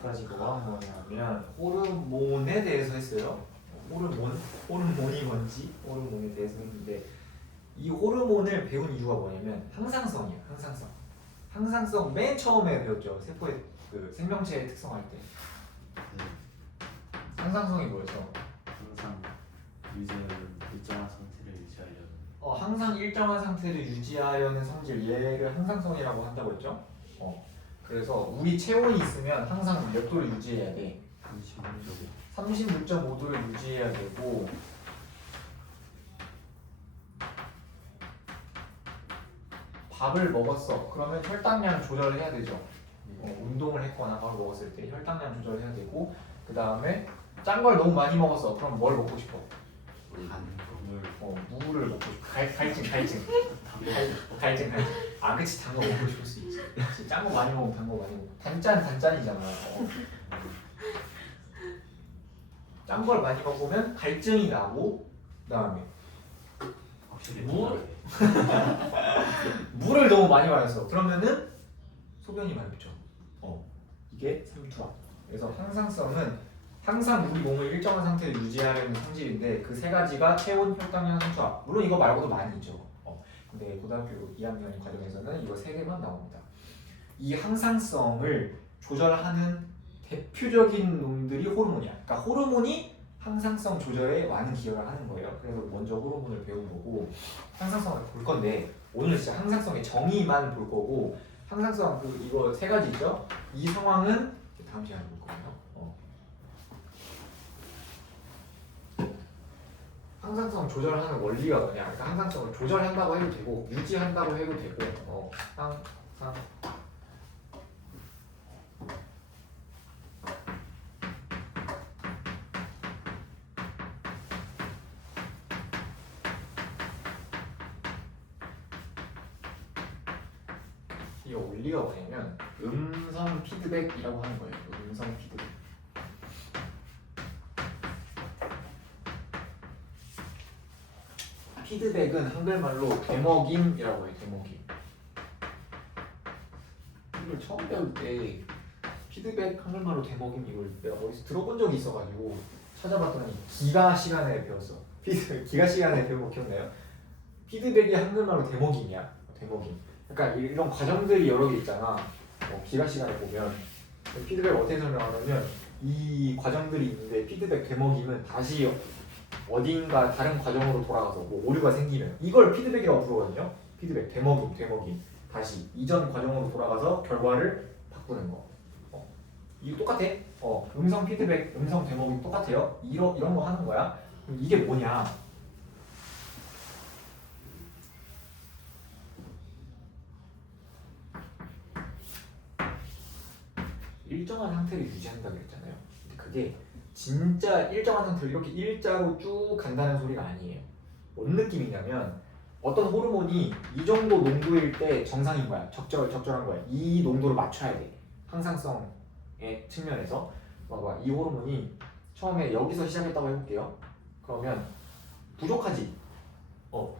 지금까지가 뭐냐면 호르몬에 대해서 했어요. 호르몬이 뭔지 호르몬에 대해서 했는데 이 호르몬을 배운 이유가 뭐냐면 항상성이에요. 항상성 맨 처음에 배웠죠. 세포의 그 생명체의 특성할 때. 항상성이 뭐였죠? 항상 일정한 상태를 유지하려는. 항상 일정한 상태를 유지하려는 성질 얘를 항상성이라고 한다고 했죠. 그래서 우리 체온이 있으면 항상 몇 도를 유지해야 돼? 36.5도를 유지해야 되고 밥을 먹었어. 그러면 혈당량 조절을 해야 되죠. 운동을 했거나 밥을 먹었을 때 혈당량 조절을 해야 되고 그 다음에 짠 걸 너무 많이 먹었어. 그럼 뭘 먹고 싶어? 물을 먹고 싶어. 갈증. 아 그치 단 거 먹고 싶을 수 있지. 짠 거 많이 먹으면 단 거 많이 먹고 단짠이잖아. 짠 걸 많이 먹으면 갈증이 나고 그 다음에 확실히 물을 너무 많이 마셨어. 그러면은 소변이 많이 죠. 이게 삼투압. 그래서 항상성은 항상 우리 몸을 일정한 상태에 유지하려는 성질인데 그 세 가지가 체온, 혈당량, 삼투압. 물론 이거 말고도 많이 있죠. 근데 고등학교 2학년 과정에서는 이거 세 개만 나옵니다. 이 항상성을 조절하는 대표적인 놈들이 호르몬이야. 그러니까 호르몬이 항상성 조절에 많은 기여를 하는 거예요. 그래서 먼저 호르몬을 배운 거고 항상성을 볼 건데 오늘 진짜 항상성의 정의만 볼 거고 항상성 이거 세 가지 있죠? 이 상황은 다음 시간에 볼 거예요. 항상성 조절하는 원리가 뭐냐? 그러니까 항상성을 조절한다고 해도 되고 유지한다고 해도 되고 항상 이 원리가 뭐냐면 음성 피드백이라고 하는 거예요. 음성 피드백. 피드백은 한글말로 되먹임이라고 해요. 되먹임. 이걸 처음 배울 때 피드백 한글말로 되먹임 이걸 내가 어디서 들어본 적이 있어가지고 찾아봤더니 기가 시간에 배웠어. 기가 시간에 배운 거 기억나요? 피드백이 한글말로 되먹임이야. 되먹임. 그러니까 이런 과정들이 여러 개 있잖아. 기가 시간에 보면 피드백 어떻게 설명하냐면 이 과정들이 있는데 피드백 되먹임은 다시 어딘가 다른 과정으로 돌아가서 뭐 오류가 생기면 이걸 피드백이라고 부르거든요. 피드백 되먹임 다시 이전 과정으로 돌아가서 결과를 바꾸는 거. 이거 똑같아. 음성 피드백, 음성 되먹임 똑같아요. 이런 거 하는 거야. 그럼 이게 뭐냐? 일정한 상태를 유지한다고 했잖아요. 근데 그게 진짜 일정한 상태로 이렇게 일자로 쭉 간다는 소리가 아니에요. 뭔 느낌이냐면 어떤 호르몬이 이 정도 농도일 때 정상인 거야. 적절한 거야. 이 농도를 맞춰야 돼. 항상성의 측면에서 봐봐. 이 호르몬이 처음에 여기서 시작했다고 해볼게요. 그러면 부족하지.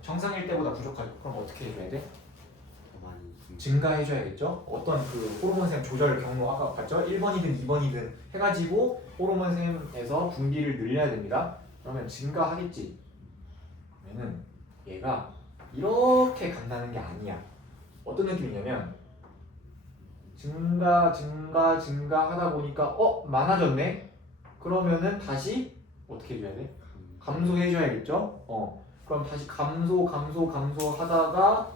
정상일 때보다 부족하지. 그럼 어떻게 해줘야 돼? 증가해줘야겠죠? 어떤 그 호르몬샘 조절 경로 아까 봤죠? 1번이든 2번이든 해가지고 호르몬샘에서 분비를 늘려야 됩니다. 그러면 증가하겠지. 그러면은 얘가 이렇게 간다는 게 아니야. 어떤 느낌이냐면 증가 하다 보니까 많아졌네? 그러면은 다시 어떻게 해줘야 돼? 감소해줘야겠죠? 그럼 다시 감소 하다가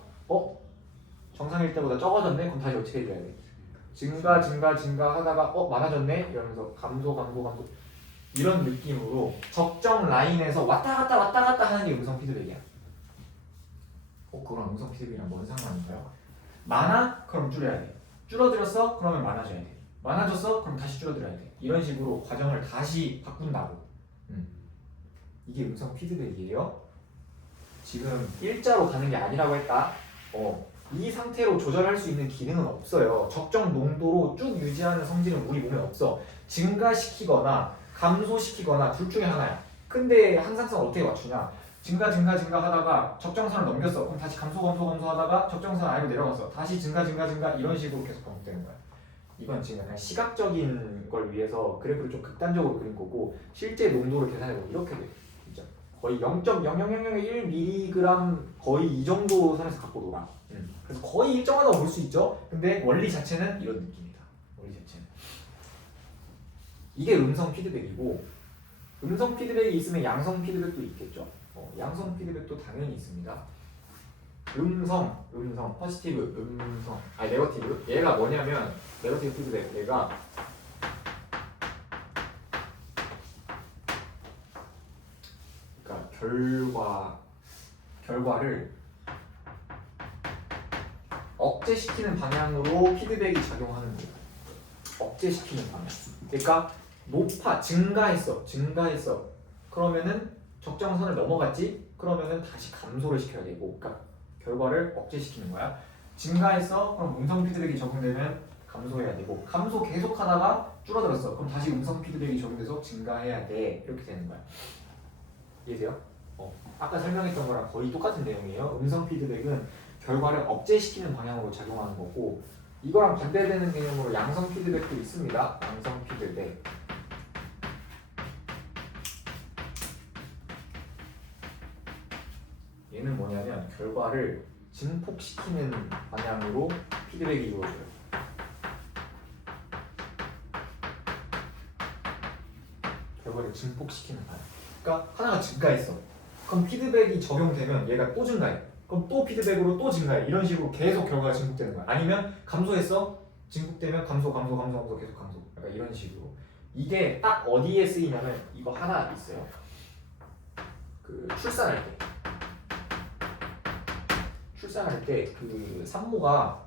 정상일 때보다 적어졌네? 그럼 다시 어떻게 해줘야 돼? 증가 하다가 많아졌네? 이러면서 감소 이런 느낌으로 적정 라인에서 왔다 갔다 하는 게 음성 피드백이야. 그거랑 음성 피드백이랑 뭔 상관인가요? 많아? 그럼 줄여야 돼. 줄어들었어? 그러면 많아져야 돼. 많아졌어? 그럼 다시 줄어들어야 돼. 이런 식으로 과정을 다시 바꾼다고. 이게 음성 피드백이에요. 지금 일자로 가는 게 아니라고 했다. 이 상태로 조절할 수 있는 기능은 없어요. 적정 농도로 쭉 유지하는 성질은 우리 몸에 없어. 증가시키거나 감소시키거나 둘 중에 하나야. 근데 항상성 어떻게 맞추냐? 증가 하다가 적정선을 넘겼어. 그럼 다시 감소 하다가 적정선 아래로 내려갔어. 다시 증가 이런 식으로 계속 반복되는 거야. 이건 지금 약간 시각적인 걸 위해서 그래프를 좀 극단적으로 그린 거고 실제 농도를 계산해보면 이렇게 돼요. 진짜 거의 0.00001mg 거의 이 정도 선에서 갖고 놀아. 그래서 거의 일정하다고 볼 수 있죠. 근데 원리 자체는 이런 느낌이다. 원리 자체는 이게 음성 피드백이고 음성 피드백이 있으면 양성 피드백도 있겠죠. 양성 피드백도 당연히 있습니다. 음성, 포지티브, 네거티브. 얘가 뭐냐면 네거티브 피드백. 얘가 그러니까 결과를 억제시키는 방향으로 피드백이 작용하는 거예요. 억제시키는 방향. 그러니까 증가했어. 그러면은 적정선을 넘어갔지. 그러면은 다시 감소를 시켜야 되고, 그러니까 결과를 억제시키는 거야. 증가했어. 그럼 음성 피드백이 적용되면 감소해야 되고, 감소 계속하다가 줄어들었어. 그럼 다시 음성 피드백이 적용돼서 증가해야 돼. 이렇게 되는 거야. 이해돼요? 아까 설명했던 거랑 거의 똑같은 내용이에요. 음성 피드백은 결과를 억제시키는 방향으로 작용하는 거고, 이거랑 반대되는 개념으로 양성 피드백도 있습니다. 양성 피드백. 얘는 뭐냐면 결과를 증폭시키는 방향으로 피드백이 이루어져요. 결과를 증폭시키는 방향. 그러니까 하나가 증가했어. 그럼 피드백이 적용되면 얘가 또 증가해. 그럼 또 피드백으로 또 증가해. 이런 식으로 계속 결과가 증폭되는 거야. 아니면 감소했어. 증폭되면 감소 계속 감소. 약간 이런 식으로. 이게 딱 어디에 쓰이냐면 이거 하나 있어요. 그 출산할 때 그 산모가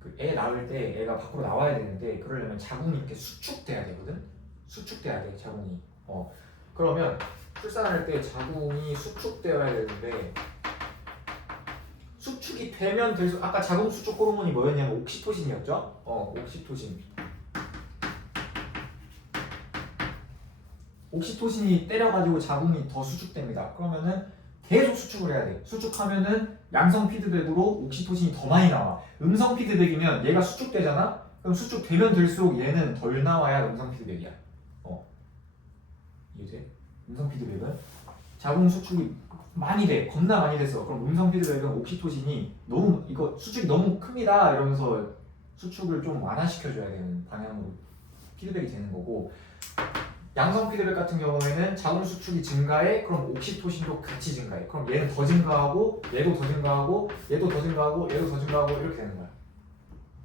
그 애 낳을 때 애가 밖으로 나와야 되는데 그러려면 자궁이 이렇게 수축돼야 되거든. 수축돼야 돼 자궁이. 그러면 출산할 때 자궁이 수축되어야 되는데 수축이 되면 될수록 아까 자궁 수축 호르몬이 뭐였냐면 옥시토신이었죠? 옥시토신이 때려가지고 자궁이 더 수축됩니다. 그러면은 계속 수축을 해야 돼. 수축하면은 양성 피드백으로 옥시토신이 더 많이 나와. 음성 피드백이면 얘가 수축되잖아? 그럼 수축되면 될수록 얘는 덜 나와야 음성 피드백이야. 이해돼? 음성 피드백은 자궁 수축이 많이 돼. 겁나 많이 됐어. 그럼 음성 피드백은 옥시토신이 이거 수축이 너무 큽니다. 이러면서 수축을 좀 완화시켜줘야 되는 방향으로 피드백이 되는 거고, 양성 피드백 같은 경우에는 자궁 수축이 증가해. 그럼 옥시토신도 같이 증가해. 그럼 얘는 더 증가하고 얘도 더 증가하고 얘도 더 증가하고 얘도 더 증가하고 이렇게 되는 거야.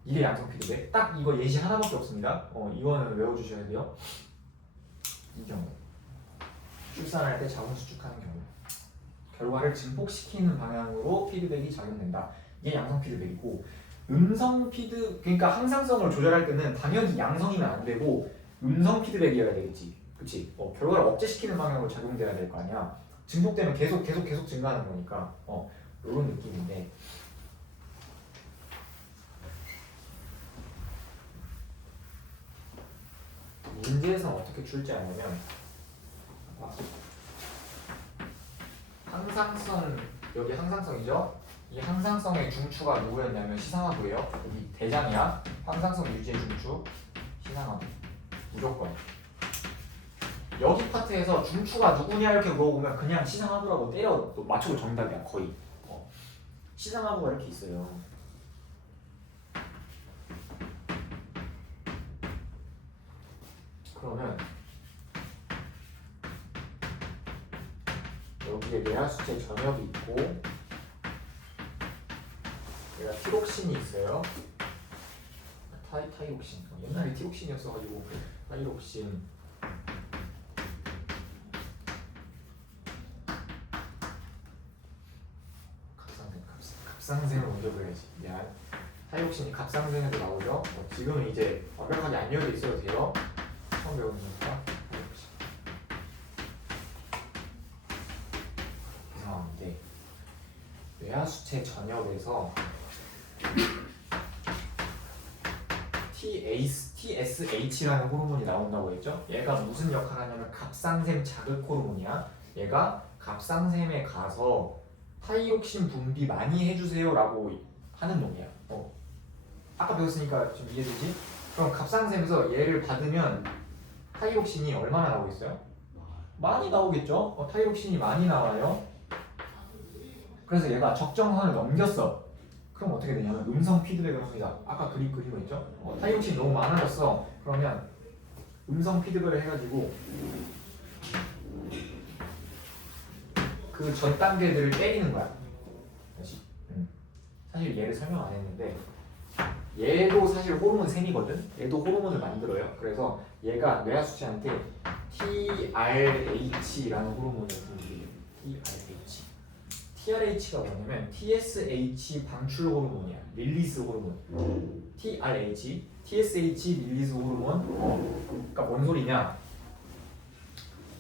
이게 양성 피드백. 딱 이거 예시 하나밖에 없습니다. 이거는 외워주셔야 돼요. 이 경우 출산할 때 자궁 수축하는 경우 결과를 증폭시키는 방향으로 피드백이 작용된다. 이게 양성 피드백이고, 그러니까 항상성을 조절할 때는 당연히 양성이면 안 되고 음성 피드백이어야 되겠지. 그치? 결과를 억제시키는 방향으로 작용돼야 될 거 아니야. 증폭되면 계속 증가하는 거니까 이런 느낌인데, 문제에서는 어떻게 출제하냐면 항상성, 여기 항상성이죠? 이 항상성의 중추가 누구였냐면 시상하고예요. 여기 대장이야. 항상성 유지의 중추 시상하고 무조건. 여기 파트에서 중추가 누구냐 이렇게 물어보면 그냥 시상하고라고 때려 맞춰도 정답이야 거의. 시상하고가 이렇게 있어요. 그러면 여기에 뇌하수체 전엽이 있고 얘가 티록신이 있어요. 타이록신. 옛날에 티록신이었어가지고 타이록신. 갑상생을 먼저 그려야지. 미안. 타이록신이 갑상생에도 나오죠. 지금은 이제 완벽하게 안 이어져 있어도 돼요. 처음 배우는 거니까. 타이록신. 그 상황인데 뇌하수체 전엽에서 TSH라는 호르몬이 나온다고 했죠? 얘가 무슨 역할을 하냐면 갑상샘 자극 호르몬이야. 얘가 갑상샘에 가서 타이록신 분비 많이 해주세요 라고 하는 놈이야. 아까 배웠으니까 좀 이해되지? 그럼 갑상샘에서 얘를 받으면 타이록신이 얼마나 나오고 있어요? 많이 나오겠죠? 타이록신이 많이 나와요. 그래서 얘가 적정선을 넘겼어. 그럼 어떻게 되냐면 음성 피드백을 합니다. 아까 그리고 있죠? 타이록신이 너무 많아졌어. 그러면 음성 피드백을 해가지고 그 전 단계들을 때리는 거야. 다시. 사실 얘를 설명 안 했는데 얘도 사실 호르몬 셈이거든. 얘도 호르몬을 만들어요. 그래서 얘가 뇌하수체한테 TRH라는 호르몬을 분비해요. TRH. TRH가 뭐냐면 TSH 방출 호르몬이야. 릴리스 호르몬. TRH, TSH 릴리스 호르몬. 그러니까 뭔 소리냐?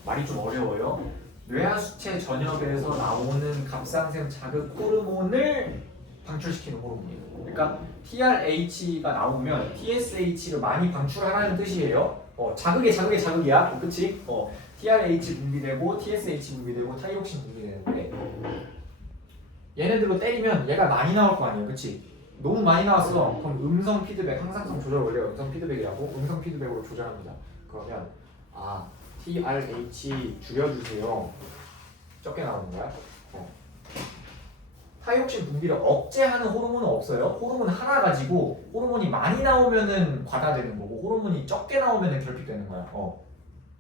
말이 좀 어려워요. 뇌하수체 전역에서 나오는 갑상샘 자극 호르몬을 방출시키는 호르몬이에요. 그러니까 TRH가 나오면 TSH를 많이 방출하라는 뜻이에요. 자극이야. 그치? TRH 분비되고 TSH 분비되고 타이록신 분비되는데 얘네들로 때리면 얘가 많이 나올 거 아니에요. 그치? 너무 많이 나왔어. 그럼 음성 피드백, 항상성 조절 원리가 음성 피드백이라고 음성 피드백으로 조절합니다. 그러면 TRH 줄여주세요. 적게 나오는 거야. 타이록신 분비를 억제하는 호르몬은 없어요. 호르몬 하나 가지고 호르몬이 많이 나오면은 과다되는 거고 호르몬이 적게 나오면은 결핍되는 거야.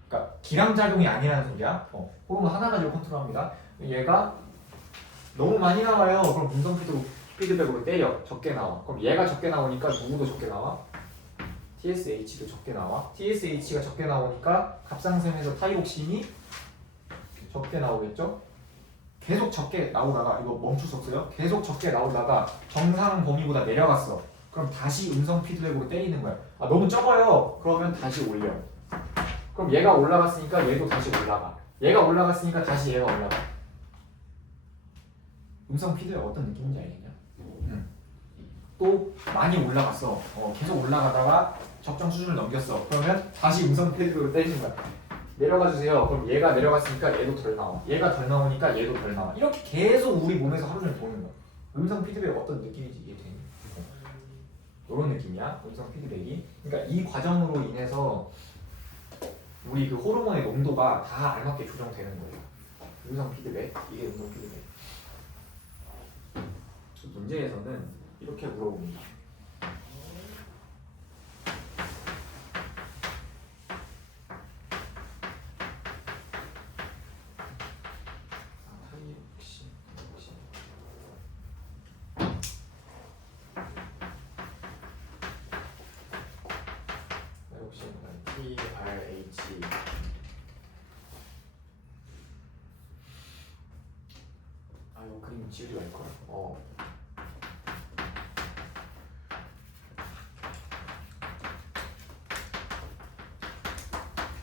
그러니까 기량작용이 아니라는 소리야. 호르몬 하나 가지고 컨트롤합니다. 얘가 너무 많이 나와요. 그럼 음성 피드백으로 때려. 적게 나와. 그럼 얘가 적게 나오니까 누구도 적게 나와? TSH도 적게 나와. TSH가 적게 나오니까 갑상샘에서 타이록신이 적게 나오겠죠? 계속 적게 나오다가 이거 멈출 수 없어요. 계속 적게 나오다가 정상 범위보다 내려갔어. 그럼 다시 음성 피드백으로 때리는 거야. 너무 적어요. 그러면 다시 올려. 그럼 얘가 올라갔으니까 얘도 다시 올라가. 얘가 올라갔으니까 다시 얘가 올라가. 음성 피드백 어떤 느낌인지 알겠냐? 또 많이 올라갔어. 계속 올라가다가 적정 수준을 넘겼어. 그러면 다시 음성 피드백으로 때리는 거야. 내려가 주세요. 그럼 얘가 내려갔으니까 얘도 덜 나와. 얘가 덜 나오니까 얘도 덜 나와. 이렇게 계속 우리 몸에서 하루 종일 도는 거야. 음성 피드백 어떤 느낌인지 이해되니? 이런 느낌이야. 음성 피드백이. 그러니까 이 과정으로 인해서 우리 그 호르몬의 농도가 다 알맞게 조정되는 거예요. 음성 피드백. 이게 음성 피드백. 문제에서는 이렇게 물어봅니다. TRH 이거 그림 지우지 말걸.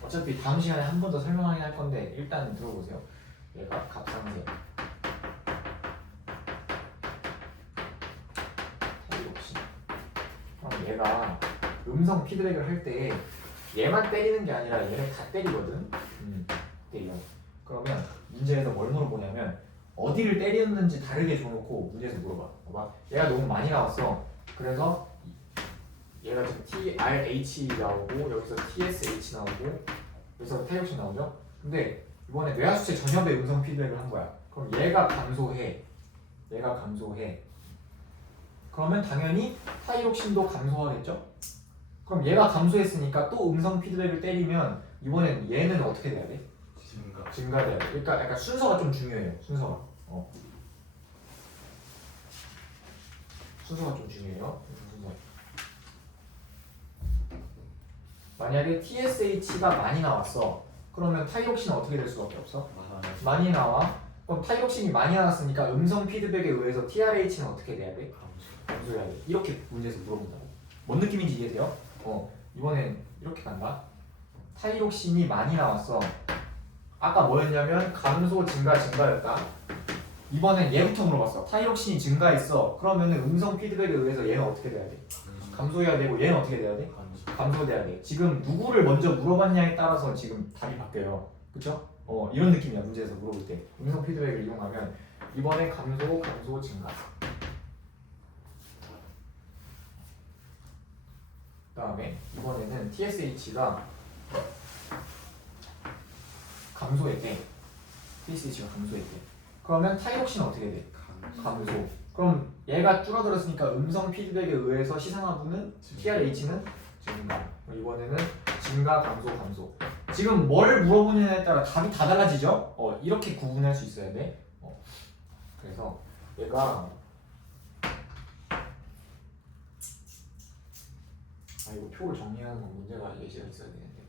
어차피 다음 시간에 한 번 더 설명하긴 할 건데 일단 들어보세요. 얘가 갑상샘 타이록신. 그럼 얘가 음성 피드백을 할 때 얘만 때리는 게 아니라 얘를 다 때리거든. 때려. 그러면 문제에서 뭘 물어보냐면 어디를 때렸는지 다르게 줘놓고 문제에서 물어봐. 봐봐. 얘가 너무 많이 나왔어. 그래서 얘가 지금 TRH 나오고 여기서 TSH 나오고 여기서 타이록신 나오죠. 근데 이번에 뇌하수체 전엽의 음성 피드백을 한 거야. 그럼 얘가 감소해. 그러면 당연히 타이록신도 감소하겠죠. 그럼 얘가 감소했으니까 또 음성 피드백을 때리면 이번엔 얘는 어떻게 돼야 돼? 증가돼야 돼. 그러니까 약간 순서가 좀 중요해요. 순서가 좀 중요해요. 만약에 TSH가 많이 나왔어. 그러면 타이록신은 어떻게 될 수밖에 없어? 많이 나와. 그럼 타이록신이 많이 나왔으니까 음성 피드백에 의해서 TRH는 어떻게 돼야 돼? 감소해야 돼. 이렇게 문제에서 물어본다고. 뭔 느낌인지 이해돼요? 이번엔 이렇게 간다. 타이록신이 많이 나왔어. 아까 뭐였냐면 감소 증가였다. 이번엔 얘부터 물어봤어. 타이록신이 증가했어. 그러면은 음성 피드백에 의해서 얘는 어떻게 돼야 돼? 감소해야 되고 얘는 어떻게 돼야 돼? 감소돼야 돼. 지금 누구를 먼저 물어봤냐에 따라서 지금 답이 바뀌어요. 그쵸? 이런 느낌이야. 문제에서 물어볼 때 음성 피드백을 이용하면 이번에 감소 증가. 다음에 이번에는 TSH가 감소했대. TSH가 감소했대. 그러면 타이록신은 어떻게 돼? 감소. 그럼 얘가 줄어들었으니까 음성 피드백에 의해서 시상하부는 TRH는 증가. 이번에는 증가, 감소, 감소. 지금 뭘 물어보느냐에 따라 답이 다 달라지죠? 이렇게 구분할 수 있어야 돼. 그래서 얘가 이거 표를 정리하는 건 문제가 예시가 있어야 되는데.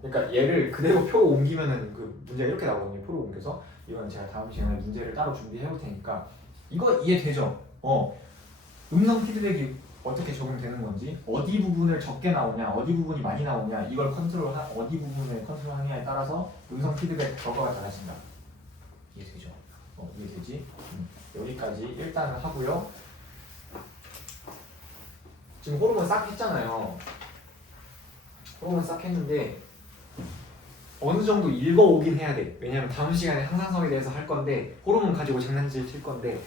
그러니까 얘를 그대로 표로 옮기면은 그 문제가 이렇게 나오거든요. 표로 옮겨서. 이건 제가 다음 시간에 문제를 따로 준비해 올 테니까 이거 이해되죠? 음성 피드백이 어떻게 적용되는 건지, 어디 부분을 적게 나오냐, 어디 부분이 많이 나오냐, 이걸 어디 부분을 컨트롤하느냐에 따라서 음성 피드백 결과가 달라진다. 이해되죠? 이해되지? 여기까지 일단은 하고요. 지금 호르몬 싹 했잖아요. 호르몬 싹 했는데 어느 정도 읽어오긴 해야 돼. 왜냐면 다음 시간에 항상성에 대해서 할 건데 호르몬 가지고 장난질 칠 건데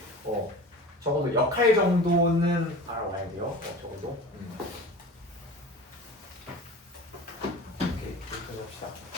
적어도 역할 정도는 알아와야 돼요. 적어도. 오케이, 여기까지 합시다.